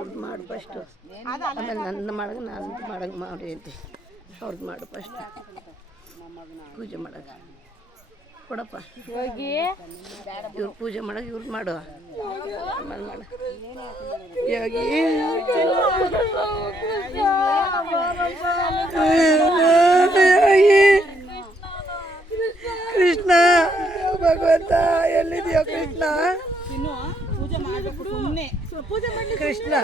ಇವ್ರದ್ದು ಮಾಡು ಫಸ್ಟು, ಆಮೇಲೆ ನನ್ನ ಮಾಡಗೆ ನಾನು ಮಾಡಂಗೆ ಮಾಡಿ ಅಂತೆ. ಅವ್ರದ್ದು ಮಾಡು ಫಸ್ಟ್ ಪೂಜೆ ಮಾಡಕ್ಕೆ ಕೊಡಪ್ಪ. ಇವ್ರು ಪೂಜೆ ಮಾಡಕ್ಕೆ ಇವ್ರದ್ದು ಮಾಡು, ಆಮೇಲೆ ಮಾಡು. ಯೋಗಿ ಕೃಷ್ಣ ಭಗವಂತ ಎಲ್ಲಿದೆಯೋ ಕೃಷ್ಣ? ಕೃಷ್ಣ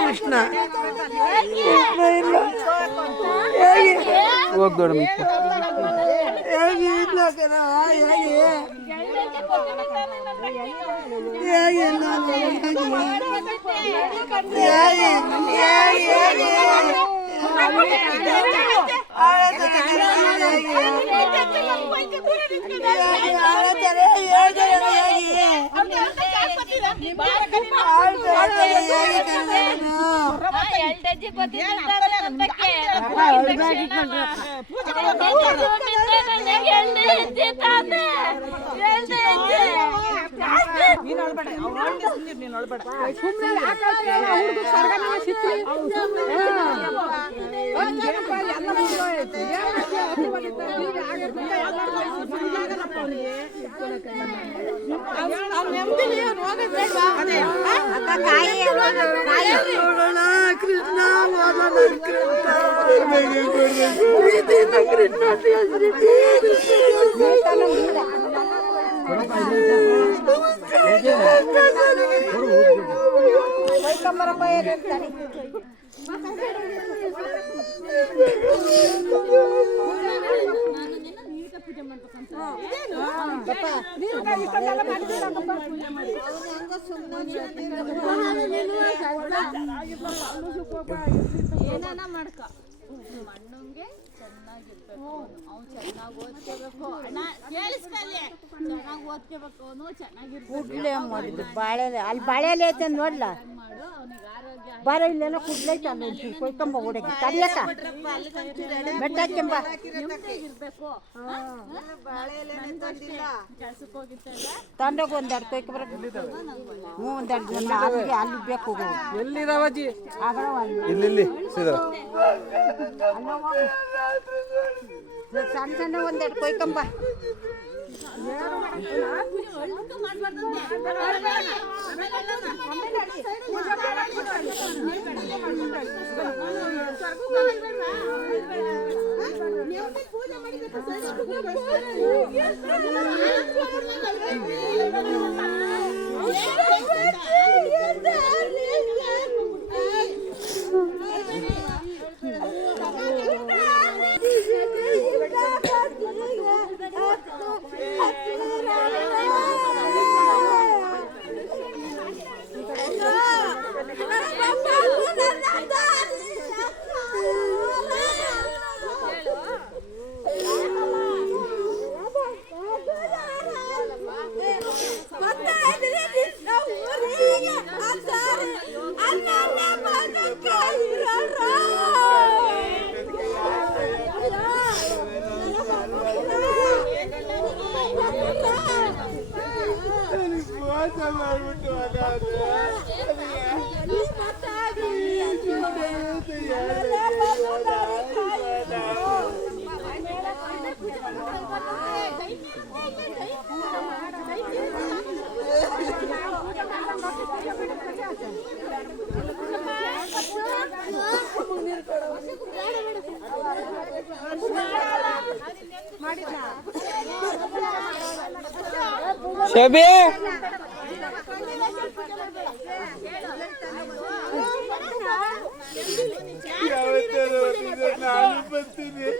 ಕೃಷ್ಣ ಇಲ್ಲ ಹೋಗ್ದೋಡ ಹೇಗೆ ಇಲ್ಲ ಕಣ, ಹೇಗೆ ಕೃಷ್ಣ ಏನಾನ ಮಾಡ್ಕ ಮಣ್ಣಂಗೆ ಚೆನ್ನಾಗಿರ್ಬೇಕು, ಅವ್ನು ಚೆನ್ನಾಗಿ ಓದ್ಕೋಬೇಕು. ಅಣ್ಣ ಕೇಳಿಸ್ಕೊಳ್ಳಿ, ಚೆನ್ನಾಗಿ ಓದ್ಕೋಬೇಕು, ಅವನು ಚೆನ್ನಾಗಿರ್ಬೇಕು. ಮಾಡಿದ್ದು ಬಾಳೆ ಅಲ್ಲಿ ಬಾಳೆಲೆ ಐತೆ ನೋಡ್ಲ ಮಾಡು, ಅವನಿಗೆ ಆರೋಗ್ಯ ಬಾರ ಇಲ್ಲೇನೋ ಕುಡ್ಲೈತೆ ಅಲ್ಲಿ ಕೊಯ್ಕೊಂಬ ಹುಡುಗಿ ಕಡಿಯಕ ಬೆಟ್ಟಾಕೆಂಬ ಇರ್ಬೇಕು. ಕೆಲ್ಸಕ್ಕೆ ಹೋಗಿತ್ತಲ್ಲ ತಂಡೋಗಿ ಒಂದೆರಡು ಕೊಯ್ಕೊಂಬರ. ಹ್ಞೂ ಒಂದೆರಡು ಜನ ಅಲ್ಲಿಗೆ ಅಲ್ಲಿ ಬೇಕು. ಎಲ್ಲಿ ರಾವಾಜಿ ಆಗಲ್ಲ ಇಲ್ಲಿ ಸಣ್ಣ ಸಣ್ಣ ಒಂದೆರಡು ಕೊಯ್ಕೊಂಬ. ಶಬಿ ನಾನು ಬರ್ತೀನಿ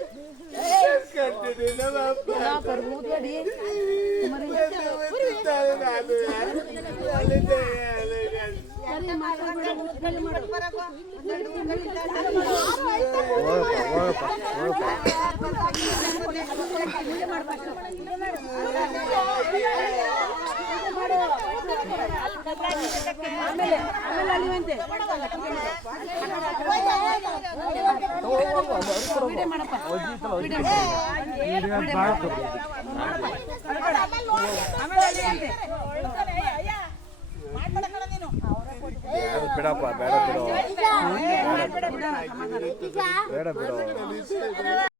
ಬಿಡಪ್ಪ ಬೇಡ ಬಿಡು ಬೇಡ ಬಿಡು